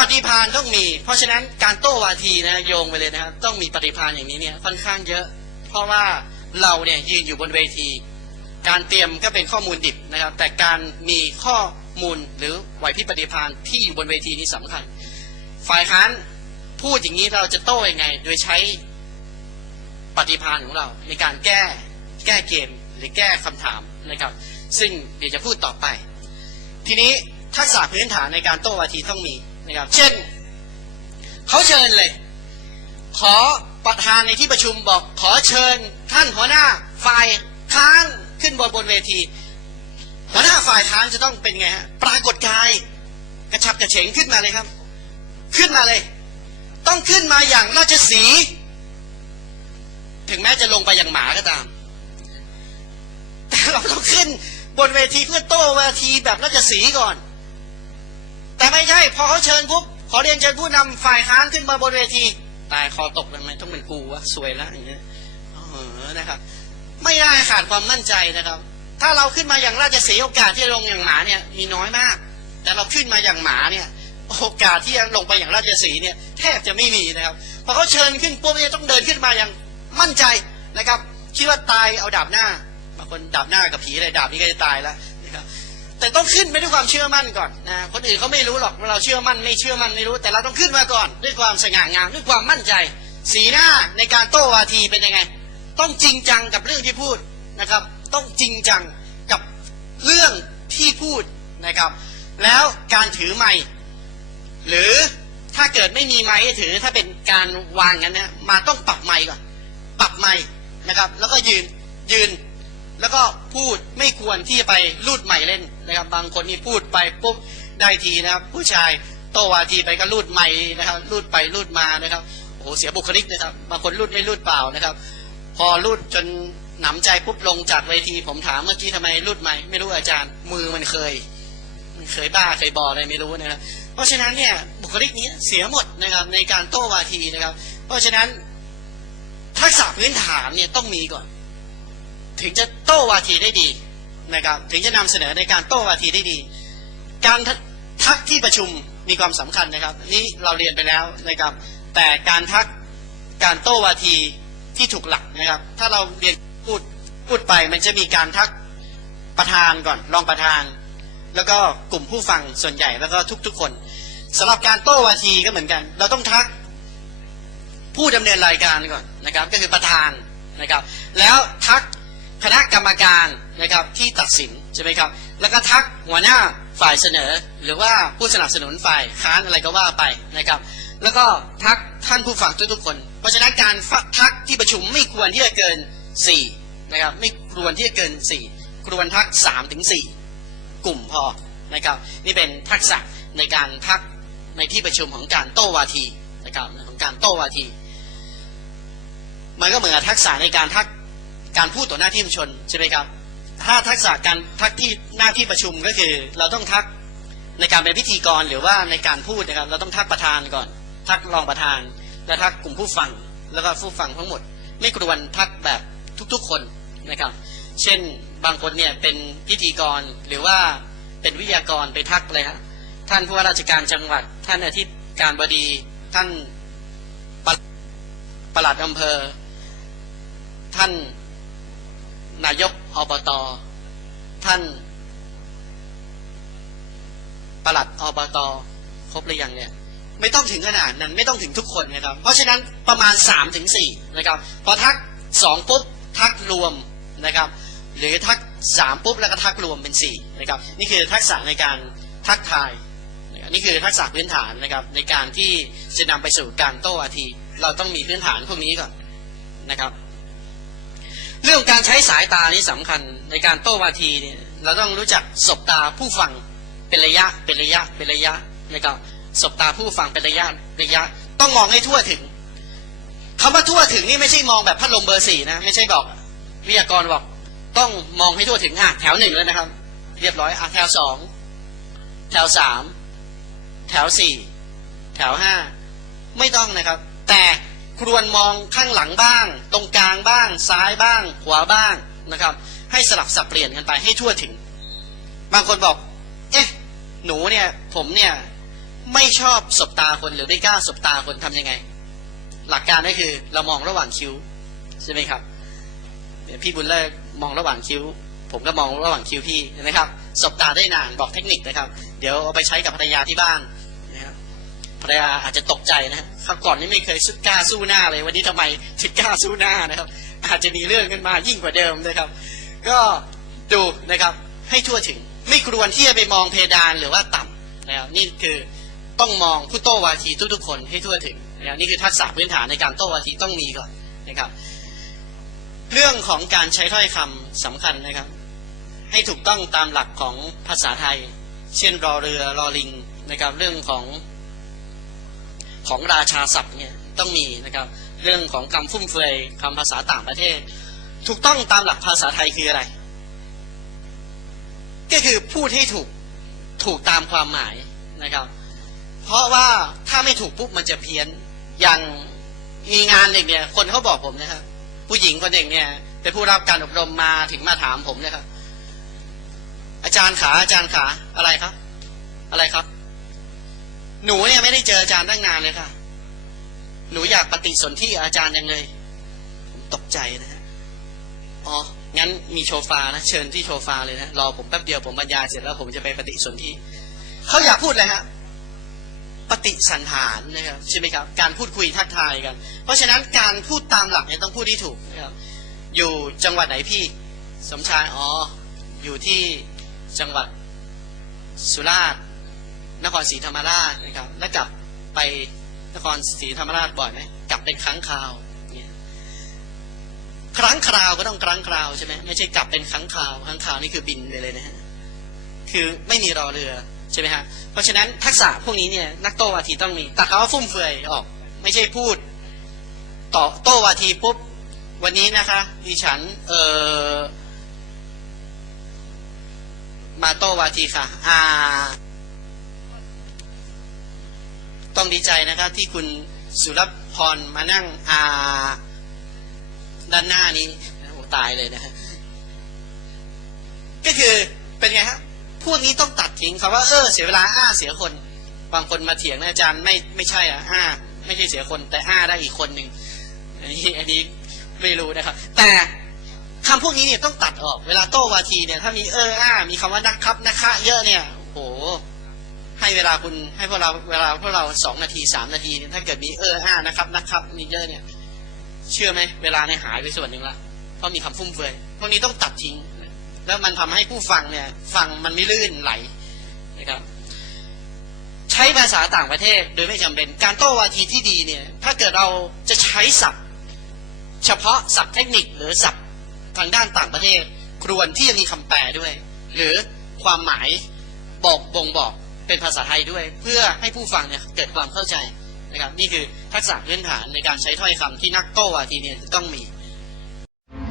ปฏิภาณต้องมี เพราะฉะนั้นการโต้วาทีนะโยงไปเลยนะครับต้องมีปฏิภาณอย่างนี้เนี่ยค่อนข้างเยอะ เพราะว่าเราเนี่ยยืนอยู่บนเวที การเตรียมก็เป็นข้อมูลดิบนะครับ แต่การมีข้อมูลหรือไหวพริบปฏิภาณที่อยู่บนเวทีนี้สำคัญ ฝ่ายค้านพูดอย่างนี้เราจะโต้ยังไง โดยใช้ปฏิภาณของเรา ในการแก้แก้เกมหรือแก้คำถามนะครับ ซึ่งเดี๋ยวจะพูดต่อไป ทีนี้ทักษะพื้นฐานในการโต้วาทีต้องมี นะครับ เช่น เขาเชิญเลย ขอประธานในที่ประชุมบอกขอเชิญท่านหัวหน้าฝ่ายค้านขึ้นบนบนเวที หัวหน้าฝ่ายค้านจะต้องเป็นไงฮะปรากฏกายกระฉับกระเฉงขึ้นมาเลยครับ ขึ้นมาเลย ต้องขึ้นมาอย่างราชสี ถึงแม้จะลงไปอย่างหมาก็ตาม แต่เราต้องขึ้นบนเวทีเพื่อโต้เวทีแบบราชสีก่อน แต่ไม่ใช่ พอเขาเชิญปุ๊บขอเรียนเชิญผู้นำฝ่ายค้านขึ้นมาบนเวที ตายคอตกเลยไหมต้องเป็นกูวะสวยแล้วอย่างเงี้ยเออนะครับ ไม่ได้ขาดความมั่นใจนะครับ ถ้าเราขึ้นมาอย่างราชสีห์โอกาสที่ลงอย่างหมาเนี่ยมีน้อยมาก แต่เราขึ้นมาอย่างหมาเนี่ยโอกาสที่จะลงไปอย่างราชสีเนี่ยแทบจะไม่มีนะครับพอเขาเชิญขึ้นปุ๊บเนี่ยต้องเดินขึ้นมาอย่างมั่นใจนะครับคิดว่าตายเอาดาบหน้าบางคนดาบหน้ากับผีอะไรดาบนี้ก็จะตายแล้วนะ แต่ต้องขึ้นไปด้วยความเชื่อมั่นก่อนนะคนอื่นเขาไม่รู้หรอกว่าเราเชื่อมั่นไม่เชื่อมั่นไม่รู้ แต่เราต้องขึ้นมาก่อน ด้วยความสง่างามด้วยความมั่นใจ สีหน้าในการโต้วาทีเป็นยังไง ต้องจริงจังกับเรื่องที่พูดนะครับ ต้องจริงจังกับเรื่องที่พูดนะครับ แล้วการถือไม้หรือถ้าเกิดไม่มีไม้ถือถ้าเป็นการวางงั้นนะมาต้องปรับไม้ก่อน ปรับไม้นะครับ แล้วก็ยืนยืน แล้วก็พูดไม่ควรที่จะไปรูดใหม่เล่นนะครับ บางคนนี่พูดไปปุ๊บได้ทีนะครับ ผู้ชายโตวาทีไปก็รูดใหม่นะครับรูดไปรูดมานะครับโอ้โหเสียบุคลิกนะครับ บางคนรูดไม่รูดเปล่านะครับ พอรูดจนหนำใจปุ๊บลงจากเวที ผมถามเมื่อกี้ทำไมรูดใหม่ไม่รู้อาจารย์มือมันเคยมันเคยบ้าเคยบออะไรไม่รู้นะครับเพราะฉะนั้นเนี่ยบุคลิกนี้เสียหมดนะครับในการโต้วาทีนะครับ เพราะฉะนั้นทักษะพื้นฐานเนี่ยต้องมีก่อน ถึงจะโต้วาทีได้ดีนะครับถึงจะนำเสนอในการโต้วาทีได้ดี การทัทักที่ประชุมมีความสำคัญนะครับ นี่เราเรียนไปแล้วนะครับ แต่การทักการโต้วาทีที่ถูกหลักนะครับ ถ้าเราเรียนพูดพูดไปมันจะมีการทักประธานก่อนรองประธาน แล้วก็กลุ่มผู้ฟังส่วนใหญ่แล้วก็ทุก ๆ คนสำหรับการโต้วาทีก็เหมือนกัน เราต้องทักผู้ดำเนินรายการก่อนนะครับ ก็คือประธานนะครับ แล้ว รมการนะครับที่ตัดสินใช่ไหมครับ แล้วก็ทักหัวหน้าฝ่ายเสนอ หรือว่าผู้สนับสนุนฝ่ายค้านอะไรก็ว่าไปนะครับ แล้วก็ทักท่านผู้ฟังทุกๆคน เพราะฉะนั้นการทักที่ประชุมไม่ควรที่จะเกิน 4 นะครับ ไม่ควรที่จะเกิน 4 ควรทัก3ถึง4กลุ่มพอนะครับ นี่เป็นทักษะในการทักในที่ประชุมของการโต้วาทีนะครับของการโต้วาที มันก็เหมือนทักษะในการทัก การพูดต่อหน้าที่ประชุมใช่ไหมครับ ถ้าทักษะการทักที่หน้าที่ประชุมก็คือ เราต้องทักในการเป็นพิธีกรหรือว่าในการพูดนะครับ เราต้องทักประธานก่อน ทักรองประธาน แล้วทักกลุ่มผู้ฟัง แล้วก็ผู้ฟังทั้งหมด ไม่ควรทักแบบทุกๆคนนะครับ เช่นบางคนเนี่ยเป็นพิธีกรหรือว่าเป็นวิทยากรไปทักเลยฮะท่านผู้ว่าราชการจังหวัด ท่านอธิการบดีท่านปลัดปลัดอำเภอ ท่าน นายกอบตท่านประหลัดอบตครบหรือยังเนี่ย ไม่ต้องถึงขนาดนั้นไม่ต้องถึงทุกคนนะครับ เพราะฉะนั้นประมาณ3าถึงสนะครับ พอทักสองปุ๊บทักรวมนะครับ หรือทักสามปุ๊บแล้วก็ทักรวมเป็นสี่นะครับ นี่คือทักษะในการทักทายนี่คือทักษะพื้นฐานนะครับ ในการที่จะนำไปสู่การโต้วาที เราต้องมีพื้นฐานพวกนี้ก่อนนะครับ เรื่องการใช้สายตานี่สำคัญในการโต้วาทีเนี่ยเราต้องรู้จักสบตาผู้ฟังเป็นระยะเป็นระยะเป็นระยะนะครับสบตาผู้ฟังเป็นระยะระยะ ต้องมองให้ทั่วถึงคำว่าทั่วถึงนี่ไม่ใช่มองแบบพัดลมเบอร์สี่นะไม่ใช่บอกวิทยากรบอกต้องมองให้ทั่วถึงอะแถวหนึ่งแล้วนะครับ เรียบร้อยอะแถวสองแถวสามแถวสี่แถวห้าไม่ต้องนะครับ แต่ ควรมองข้างหลังบ้าง ตรงกลางบ้าง ซ้ายบ้าง ขวาบ้างนะครับ ให้สลับสับเปลี่ยนกันไปให้ทั่วถึง บางคนบอก เอ๊ะ หนูเนี่ย ผมเนี่ยไม่ชอบสบตาคนหรือไม่กล้าสบตาคนทำยังไง หลักการก็คือเรามองระหว่างคิ้วใช่ไหมครับพี่บุญเลิกมองระหว่างคิ้ว ผมก็มองระหว่างคิ้วพี่นะครับสบตาได้นานบอกเทคนิคนะครับ เดี๋ยวเอาไปใช้กับภรรยาที่บ้าน ภรรยาอาจจะตกใจนะครั้งก่อนนี่ไม่เคยสู้กล้าสู้หน้าเลย วันนี้ทำไมถึงกล้าสู้หน้านะครับ อาจจะมีเรื่องกันมายิ่งกว่าเดิมนะครับ ก็ดูนะครับให้ทั่วถึง ไม่กรวนที่จะไปมองเพดานหรือว่าต่ำนะครับนี่คือต้องมองผู้โต้วาทีทุกๆคนให้ทั่วถึงนะครับนี่คือทักษะพื้นฐานในการโต้วาทีต้องมีก่อนนะครับ เรื่องของการใช้ถ้อยคำสำคัญนะครับ ให้ถูกต้องตามหลักของภาษาไทย เช่นรอเรือรอลิงนะครับ เรื่องของ ของราชาศัพท์เนี่ยต้องมีนะครับ เรื่องของคำฟุ่มเฟือยคำภาษาต่างประเทศ ถูกต้องตามหลักภาษาไทยคืออะไร ก็คือพูดให้ถูกถูกตามความหมายนะครับ เพราะว่าถ้าไม่ถูกปุ๊บมันจะเพี้ยนอย่างมีงานหนึ่งเนี่ย คนเขาบอกผมนะครับผู้หญิงคนหนึ่งเนี่ยเป็นผู้รับการอบรมมาถึงมาถามผมนะครับอาจารย์ขาอาจารย์ขาอะไรครับ อะไรครับ หนูเนี่ยไม่ได้เจออาจารย์ตั้งนานเลยค่ะ หนูอยากปฏิสนธิอาจารย์ยังเลยผมตกใจนะฮะอ๋อ งั้นมีโชฟานะ เชิญที่โชฟาเลยนะ รอผมแป๊บเดียวผมบรรยายเสร็จแล้วผมจะไปปฏิสนธิเขาอยากพูดอะไรฮะปฏิสันฐานนะครับใช่ไหมครับ การพูดคุยทักทายกัน เพราะฉะนั้นการพูดตามหลักเนี่ยต้องพูดที่ถูกนะครับ อยู่จังหวัดไหนพี่สมชายอ๋ออยู่ที่จังหวัดสุราษฎร์ นครศรีธรรมราชนะครับ แล้วกลับไปนครศรีธรรมราชบ่อยไหมกลับเป็นครั้งคราวเนี่ยครั้งคราวก็ต้องครั้งคราวใช่ไหมไม่ใช่กลับเป็นครั้งคราวครั้งคราวนี่คือบินไปเลยนะฮะคือไม่มีรอเรือใช่ไหมฮะเพราะฉะนั้นทักษะพวกนี้เนี่ยนักโตวาทีต้องมีแต่เขาว่าฟุ่มเฟือยออก ไม่ใช่พูดต่อโตวาทีปุ๊บวันนี้นะคะดิฉันเออมาโตวาทีค่ะอ่า ต้องดีใจนะครับที่คุณสุรพรมานั่งอาด้านหน้านี้โอ้ตายเลยนะฮะก็คือเป็นไงครับพวกนี้ต้องตัดทิ้งคำว่าเออเสียเวลาอ้าเสียคน บางคนมาเถียงนะอาจารย์ไม่ไม่ใช่อะอ้าไม่ใช่เสียคน แต่อ้าได้อีกคนหนึ่งอันนี้อันนี้ไม่รู้นะครับ แต่คำพวกนี้เนี่ยต้องตัดออก เวลาโต้วาทีเนี่ย ถ้ามีเอออ้ามีคำว่านักครับนะคะเยอะเนี่ยโห ให้เวลาคุณให้พวกเราเวลาพวกเราสองนาทีสามนาทีถ้าเกิดมีเอออ้านะครับนะครับนี่เยอะเนี่ย เชื่อไหมเวลาเนี่ยหายไปส่วนหนึ่งละเพราะมีคำฟุ่มเฟือยพวกนี้ต้องตัดทิ้ง แล้วมันทำให้ผู้ฟังเนี่ย ฟังมันไม่ลื่นไหลนะครับ ใช้ภาษาต่างประเทศโดยไม่จำเป็นการโต้วาทีที่ดีเนี่ย ถ้าเกิดเราจะใช้ศัพท์ เฉพาะศัพท์เทคนิคหรือศัพท์ทางด้านต่างประเทศควรที่จะมีคำแปลด้วย หรือความหมายบอกบ่งบอก เป็นภาษาไทยด้วย เพื่อให้ผู้ฟังเนี่ยเกิดความเข้าใจนะครับนี่คือทักษะพื้นฐานในการใช้ถ้อยคำที่นักโต้วาทีเนี่ยจะต้องมี